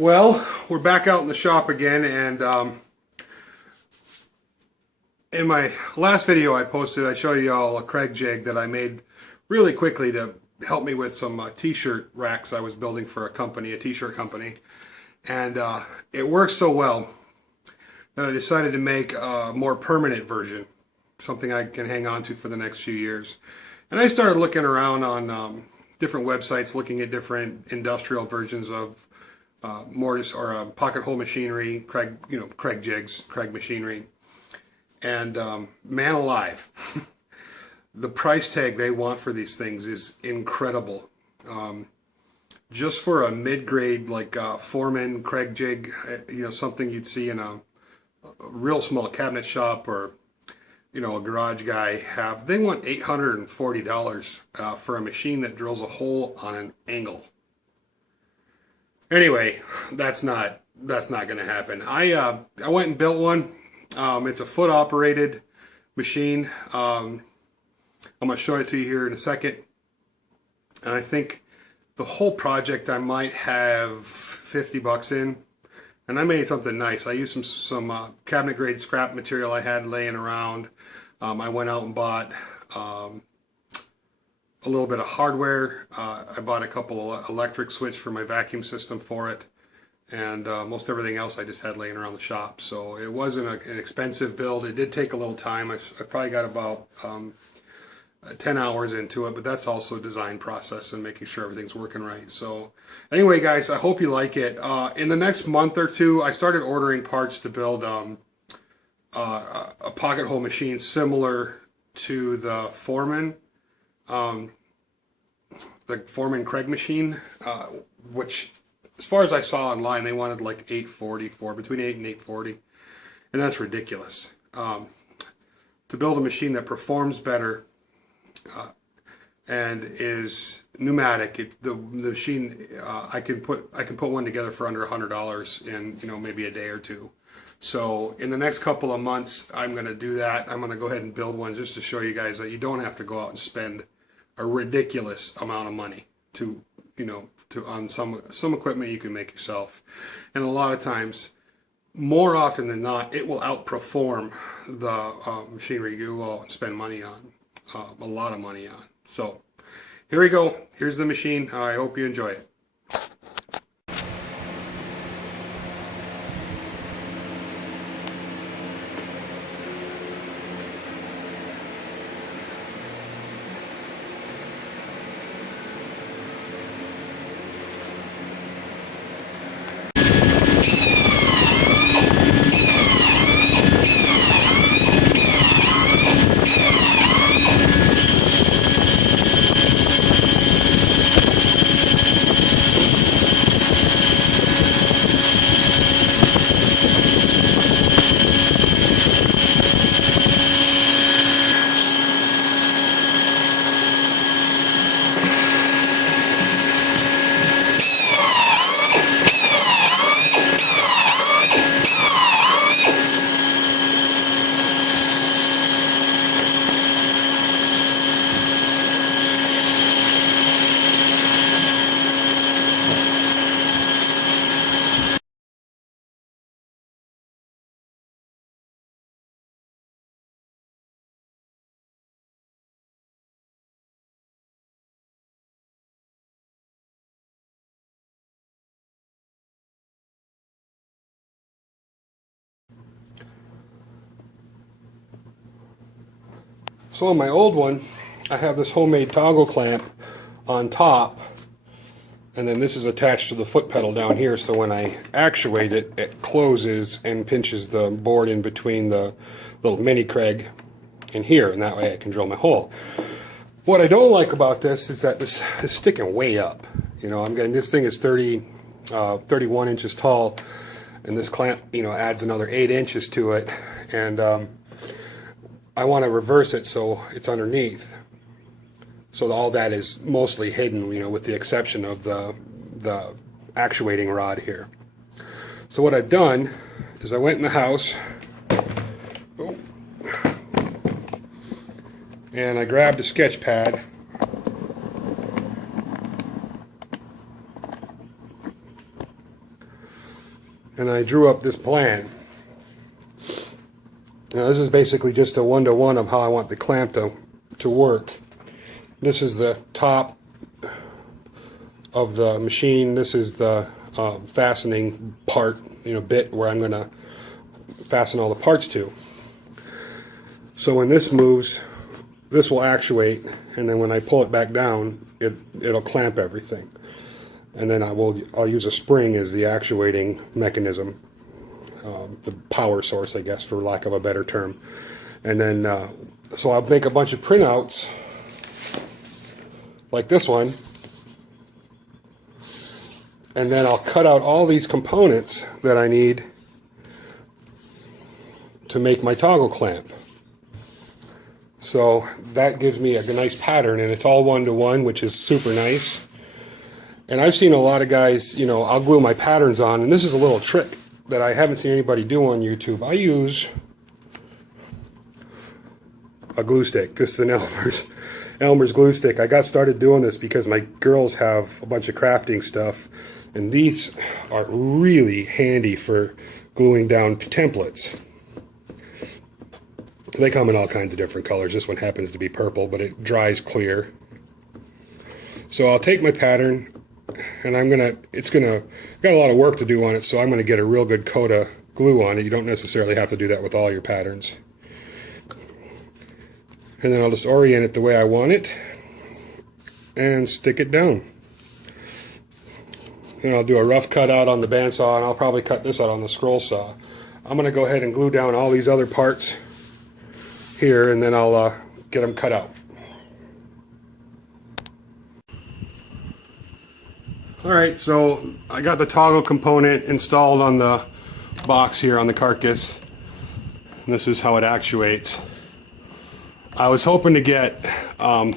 Well, we're back out in the shop again, and in my last video I posted, I showed you all a Kreg Jig that I made really quickly to help me with some t-shirt racks I was building for a company, a t-shirt company. And it works so well that I decided to make a more permanent version, something I can hang on to for the next few years. And I started looking around on different websites, looking at different industrial versions of mortise or pocket hole machinery, Kreg jigs, Kreg machinery. And man alive, the price tag they want for these things is incredible. Just for a mid-grade like Foreman Kreg jig, something you'd see in a real small cabinet shop or a garage guy have, they want $840 for a machine that drills a hole on an angle. Anyway, that's not going to happen. I went and built one. It's a foot operated machine. I'm going to show it to you here in a second. And I think the whole project I might have 50 bucks in. And I made something nice. I used some cabinet grade scrap material I had laying around. I went out and bought a little bit of hardware. I bought a couple electric switch for my vacuum system for it. And most everything else I just had laying around the shop. So it wasn't an expensive build. It did take a little time. I probably got about 10 hours into it, but that's also a design process and making sure everything's working right. So anyway, guys, I hope you like it. In the next month or two, I started ordering parts to build a pocket hole machine similar to the Foreman Kreg machine, which, as far as I saw online, they wanted like $840 for, between $8 and $840, and that's ridiculous. To build a machine that performs better and is pneumatic, the machine I can put one together for under $100 in maybe a day or two. So in the next couple of months, I'm going to do that. I'm going to go ahead and build one just to show you guys that you don't have to go out and spend a ridiculous amount of money on some equipment you can make yourself. And a lot of times, more often than not, it will outperform the machinery you go out and spend money on, a lot of money on. So here we go. Here's the machine. I hope you enjoy it. So on my old one, I have this homemade toggle clamp on top, and then this is attached to the foot pedal down here, so when I actuate it, it closes and pinches the board in between the little mini Kreg and here, and that way I can drill my hole. What I don't like about this is that this is sticking way up. I'm getting, this thing is 31 inches tall, and this clamp, adds another 8 inches to it, and I want to reverse it so it's underneath. So all that is mostly hidden, with the exception of the actuating rod here. So what I've done is I went in the house and I grabbed a sketch pad and I drew up this plan. Now this is basically just a one-to-one of how I want the clamp to work. This is the top of the machine. This is the fastening part, bit where I'm going to fasten all the parts to. So when this moves, this will actuate, and then when I pull it back down, it'll clamp everything. And then I'll use a spring as the actuating mechanism, the power source, I guess, for lack of a better term. And then so I'll make a bunch of printouts like this one, and then I'll cut out all these components that I need to make my toggle clamp. So that gives me a nice pattern, and it's all one-to-one, which is super nice. And I've seen a lot of guys, I'll glue my patterns on, and this is a little trick that I haven't seen anybody do on YouTube. I use a glue stick, just an Elmer's glue stick. I got started doing this because my girls have a bunch of crafting stuff, and these are really handy for gluing down templates. They come in all kinds of different colors. This one happens to be purple, but it dries clear. So I'll take my pattern, and got a lot of work to do on it, so I'm gonna get a real good coat of glue on it. You don't necessarily have to do that with all your patterns. And then I'll just orient it the way I want it and stick it down. Then I'll do a rough cut out on the bandsaw, and I'll probably cut this out on the scroll saw. I'm gonna go ahead and glue down all these other parts here, and then I'll get them cut out. Alright, so I got the toggle component installed on the box here on the carcass, and this is how it actuates. I was hoping to get about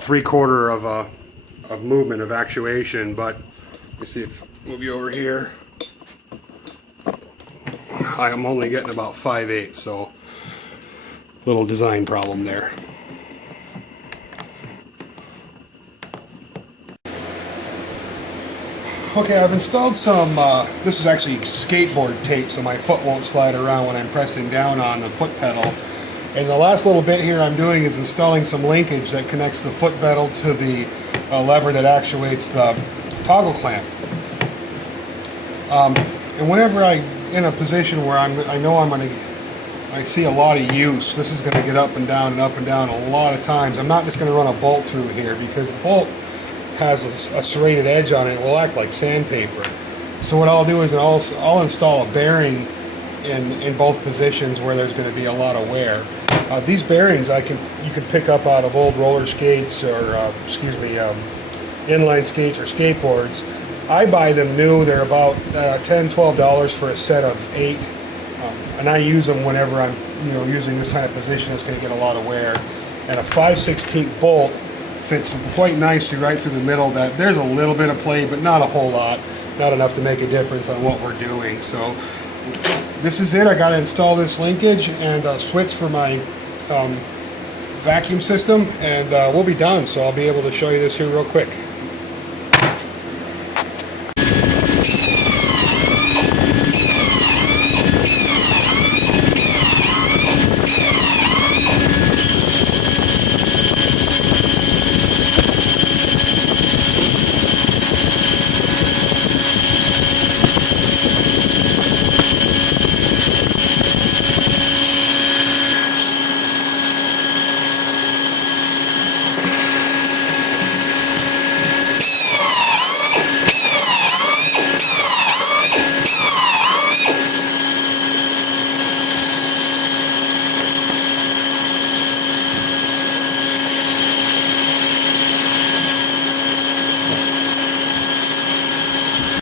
3/4 of movement of actuation, but let me see if I move you over here. I'm only getting about 5/8, so little design problem there. Okay, I've installed some, this is actually skateboard tape, so my foot won't slide around when I'm pressing down on the foot pedal. And the last little bit here I'm doing is installing some linkage that connects the foot pedal to the lever that actuates the toggle clamp. And whenever I'm in a position where I see a lot of use, this is going to get up and down a lot of times. I'm not just going to run a bolt through here, because the bolt has a serrated edge on it. It will act like sandpaper. So what I'll do is I'll install a bearing in both positions where there's going to be a lot of wear. These bearings you can pick up out of old roller skates, or inline skates or skateboards. I buy them new. They're about $10–12 for a set of 8, and I use them whenever I'm using this kind of position. It's going to get a lot of wear. And a 5/16 bolt fits quite nicely right through the middle. There's a little bit of play, but not a whole lot, not enough to make a difference on what we're doing. So this is it. I got to install this linkage and a switch for my vacuum system, and we'll be done. So I'll be able to show you this here real quick.